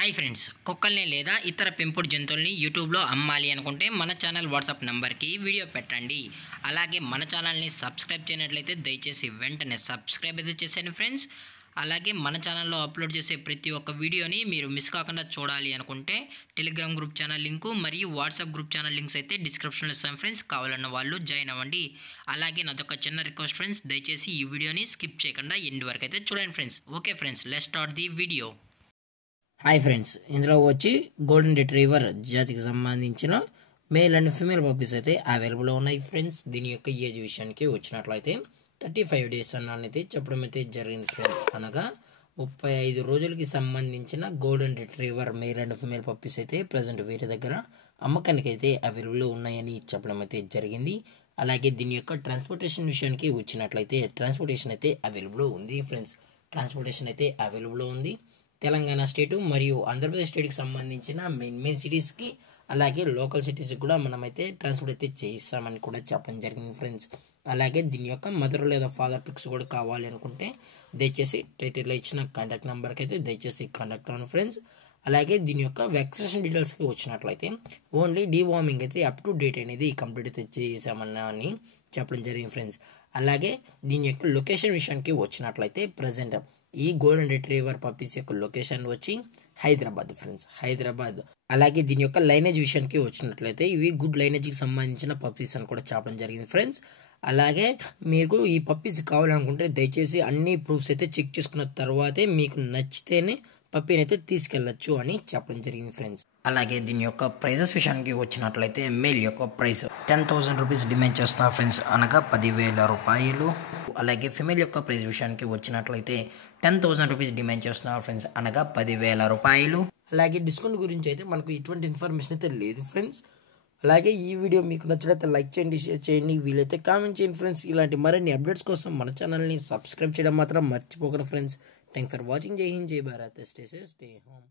Hi friends, కుక్కల్ని లేదా ఇతర పెంపుడు జంతువుల్ని యూట్యూబ్లో అమ్మాలి అనుకుంటే మన ఛానల్ వాట్సాప్ నెంబర్కి వీడియో పెట్టండి. అలాగే మన ఛానల్ని సబ్స్క్రైబ్ చేయనట్లయితే దయచేసి వెంటనే సబ్స్క్రైబ్ అయితే చేసేయండి ఫ్రెండ్స్. అలాగే మన ఛానల్లో అప్లోడ్ చేసే ప్రతి ఒక్క వీడియోని మీరు మిస్ కాకుండా చూడాలి అనుకుంటే టెలిగ్రామ్ గ్రూప్ ఛానల్ లింకు మరియు వాట్సాప్ గ్రూప్ ఛానల్ లింక్స్ అయితే డిస్క్రిప్షన్లో ఇస్తాం ఫ్రెండ్స్. కావాలన్న వాళ్ళు జాయిన్ అవ్వండి. అలాగే నాదొక చిన్న రిక్వెస్ట్ ఫ్రెండ్స్, దయచేసి ఈ వీడియోని స్కిప్ చేయకుండా ఎండ్ వరకు అయితే చూడండి friends. Okay friends, let's start the video. Hi friends, ఇందులో వచ్చి గోల్డెన్ రిట్రీవర్ జాతికి సంబంధించిన మేల్ అండ్ ఫీమేల్ పప్పీస్ అయితే అవైలబుల్లో ఉన్నాయి ఫ్రెండ్స్. దీని యొక్క ఏజ్ విషయానికి వచ్చినట్లయితే 35 డేస్ అన్నది చెప్పడం అయితే జరిగింది ఫ్రెండ్స్. అనగా 35 రోజులకి సంబంధించిన golden retriever male and female puppies అయితే ప్రజెంట్ వీరి దగ్గర అమ్మకానికి అయితే అవైలబుల్లో ఉన్నాయని చెప్పడం అయితే జరిగింది. అలాగే దీని యొక్క ట్రాన్స్పోర్టేషన్ విషయానికి వచ్చినట్లయితే ట్రాన్స్పోర్టేషన్ అయితే అవైలబుల్లో ఉంది ఫ్రెండ్స్. ట్రాన్స్పోర్టేషన్ అయితే అవైలబుల్లో ఉంది. తెలంగాణ స్టేటు మరియు ఆంధ్రప్రదేశ్ స్టేట్కి సంబంధించిన మెయిన్ సిటీస్కి అలాగే లోకల్ సిటీస్కి కూడా మనమైతే ట్రాన్స్పోర్ట్ అయితే చేయిస్తామని కూడా చెప్పడం జరిగింది ఫ్రెండ్స్. అలాగే దీని యొక్క మదర్ లేదా ఫాదర్ పిక్స్ కూడా కావాలి అనుకుంటే దయచేసి టైటిల్లో ఇచ్చిన కాంటాక్ట్ నెంబర్కి అయితే దయచేసి కాంటాక్ట్ అవ్వండి ఫ్రెండ్స్. అలాగే దీని యొక్క వ్యాక్సినేషన్ డీటెయిల్స్కి వచ్చినట్లయితే ఓన్లీ డీవార్మింగ్ అయితే అప్ టు డేట్ అనేది కంప్లీట్ అయితే చేసామన్నా అని చెప్పడం జరిగింది ఫ్రెండ్స్. అలాగే దీని యొక్క లొకేషన్ విషయానికి వచ్చినట్లయితే ప్రజెంట్ ఈ గోల్డెన్ రిట్రీవర్ పప్పీస్ యొక్క లొకేషన్ వచ్చి హైదరాబాద్ ఫ్రెండ్స్, హైదరాబాద్. అలాగే దీని యొక్క లైనేజ్ విషయానికి వచ్చినట్లయితే ఇవి గుడ్ లైనేజ్కి సంబంధించిన పప్పీస్ అని కూడా చెప్పడం జరిగింది ఫ్రెండ్స్. అలాగే మీకు ఈ పప్పీస్ కావాలనుకుంటే దయచేసి అన్ని ప్రూఫ్స్ అయితే చెక్ చేసుకున్న తర్వాతే మీకు నచ్చితేనే పప్పీని అయితే తీసుకెళ్లొచ్చు అని చెప్పడం జరిగింది ఫ్రెండ్స్. అలాగే దీని యొక్క ప్రైజెస్ విషయానికి వచ్చినట్లయితే మేల్ యొక్క ప్రైస్ 10,000 రూపీస్ డిమాండ్ చేస్తున్నారు ఫ్రెండ్స్, అనగా 10,000 రూపాయలు. అలాగే ఫిమేల్ యొక్క ప్రైస్ విషయానికి వచ్చినట్లయితే 10,000 రూపీస్ డిమాండ్ చేస్తున్నారు ఫ్రెండ్స్, అనగా 10,000 రూపాయలు. అలాగే డిస్కౌంట్ గురించి అయితే మనకు ఎటువంటి ఇన్ఫర్మేషన్ అయితే లేదు ఫ్రెండ్స్. అలాగే ఈ వీడియో మీకు నచ్చినట్లయితే లైక్ చేయండి, షేర్ చేయండి, వీలైతే కామెంట్ చేయండి ఫ్రెండ్స్. ఇలాంటి మరిన్ని అప్డేట్స్ కోసం మన ఛానల్ని సబ్స్క్రైబ్ చేయడం మాత్రం మర్చిపోకండి ఫ్రెండ్స్. Thanks for watching. జై హింద్, జై Bharat, stay safe, stay home.